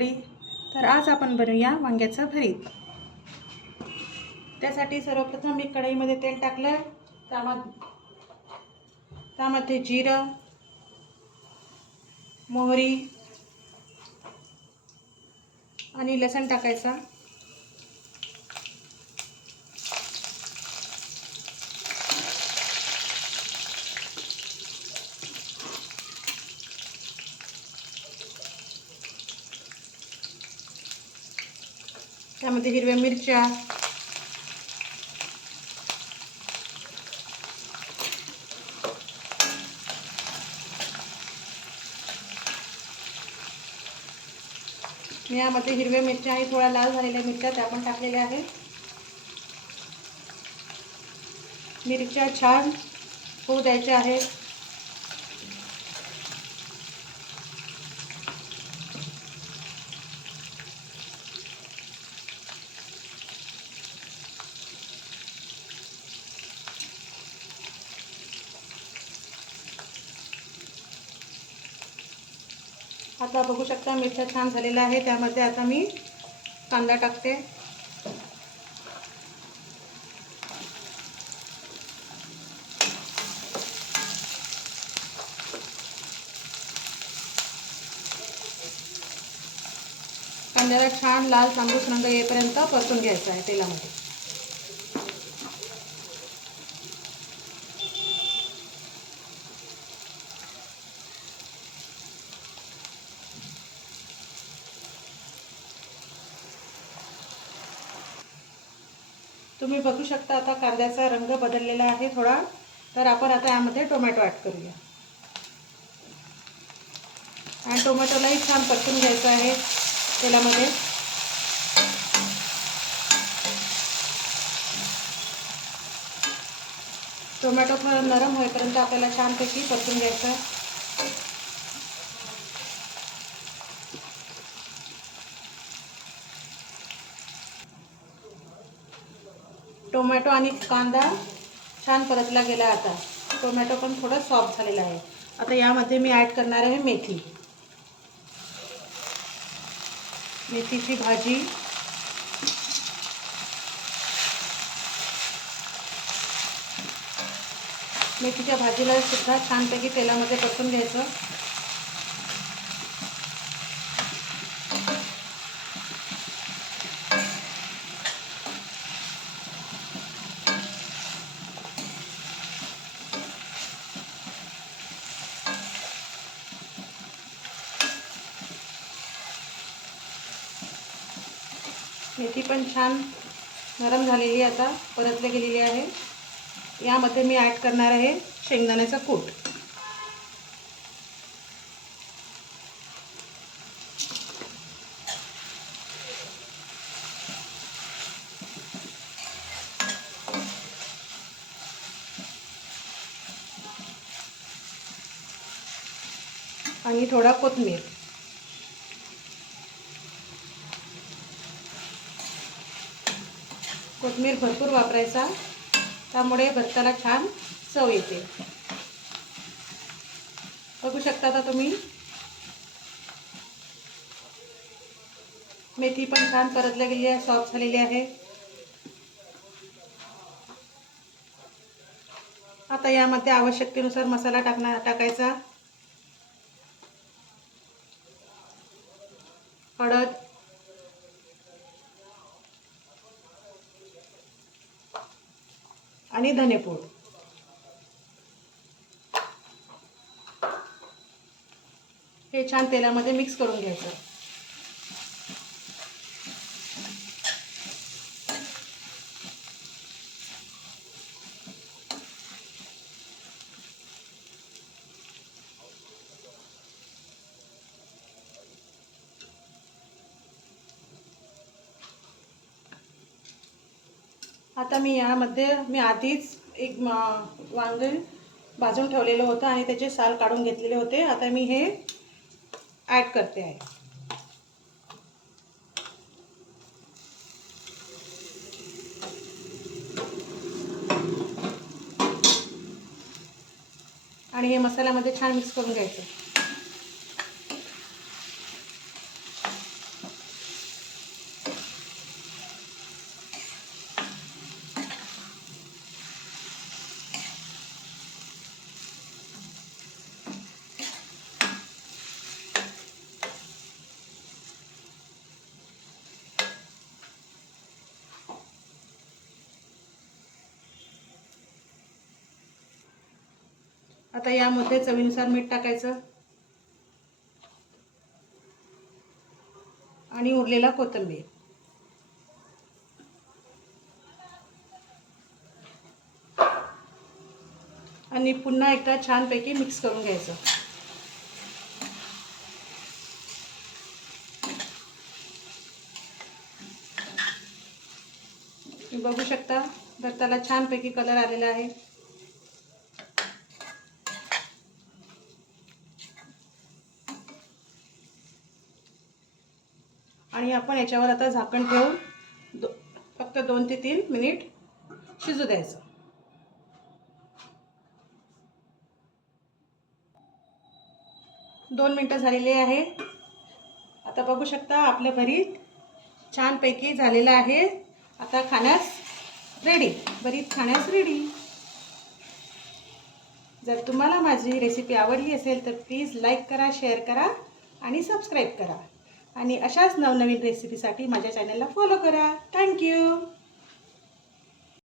मंडळी. तर आज आपण बनवूया वांग्याचं भरीत. त्यासाठी सर्वप्रथम मी कढईमध्ये तेल टाकलं. त्यामध्ये जिरं, मोहरी आणि लसूण टाकायचा. त्यामध्ये हिरव्या मिरच्या, यामध्ये हिरव्या मिरच्या आणि थोड्या लाल झालेल्या मिरच्या त्या पण टाकलेल्या आहेत. मिरच्या छान होऊ द्यायच्या आहेत. आता बघू शकता मिरच्या छान झालेल्या आहे. त्यामध्ये आता मी कांदा टाकते. कांद्याला छान लाल तांबूस रंग येईपर्यंत परतून घ्यायचा आहे तेलामध्ये. तुम्ही बघू शकता आता कांद्याचा रंग बदललेला आहे थोडा. तर आपण आता यामध्ये टोमॅटो ॲड करूया आणि टोमॅटोलाही छान परतून घ्यायचं आहे तेलामध्ये. टोमॅटो थोडा नरम होईपर्यंत आपल्याला छानपैकी परतून घ्यायचं. टोमॅटो आणि कांदा छान परतला गेला. आता टोमॅटो पण थोडं सॉफ्ट झालेला आहे. आता यामध्ये मी ॲड करणार आहे मेथीची भाजी. मेथीच्या भाजीला सुद्धा छानपैकी तेलामध्ये परतून घ्यायचं. मेथी पण छान नरम झालेली, आता परतली गेलेली आहे. यामध्ये मी ॲड करणार आहे शेंगदाण्याचा कूट. आणि थोडा कोथिंबीर. कोथिंबीर भरपूर वापरायचा, त्यामुळे भरताला छान चव येते. बघू शकता आता तुम्ही मेथी पण छान परतली गेली आहे, सॉफ्ट झालेली आहे. आता यामध्ये आवश्यकतेनुसार मसाला टाकायचा. हळद, आणि धनेपूड. हे छान तेलामध्ये मिक्स करून घ्यायचं. आता मी आधीच एक वांगे भाजून ठेवलेलं होतं आणि त्याचे साल काढून घेतलेले होते. आता मी हे ॲड करते आहे. आणि हे मसाल्यामध्ये छान मिक्स करून घ्यायचं. आता यामध्ये चवीनुसार मीठ टाकायचं आणि उरलेला कोथिंबीर. आणि पुन्हा एकदा छानपैकी मिक्स करून घ्यायचं. तुम्ही बघू शकता भरताला छानपैकी कलर आलेला आहे. आणि आपण याच्यावर आता झाकण ठेवून फक्त 2 ते 3 मिनिट शिजू द्यायचं. दोन मिनटं झालेली आहे. आता बघू शकता आपलं भरीत छानपैकी झालेलं आहे. आता खाण्यास रेडी. भरीत खाण्यास रेडी. जर तुम्हाला माझी रेसिपी आवडली असेल तर प्लीज लाईक करा, शेअर करा आणि सबस्क्राईब करा. आणि अशाच नवनवीन रेसिपीसाठी माझ्या चॅनलला फॉलो करा. थँक्यू.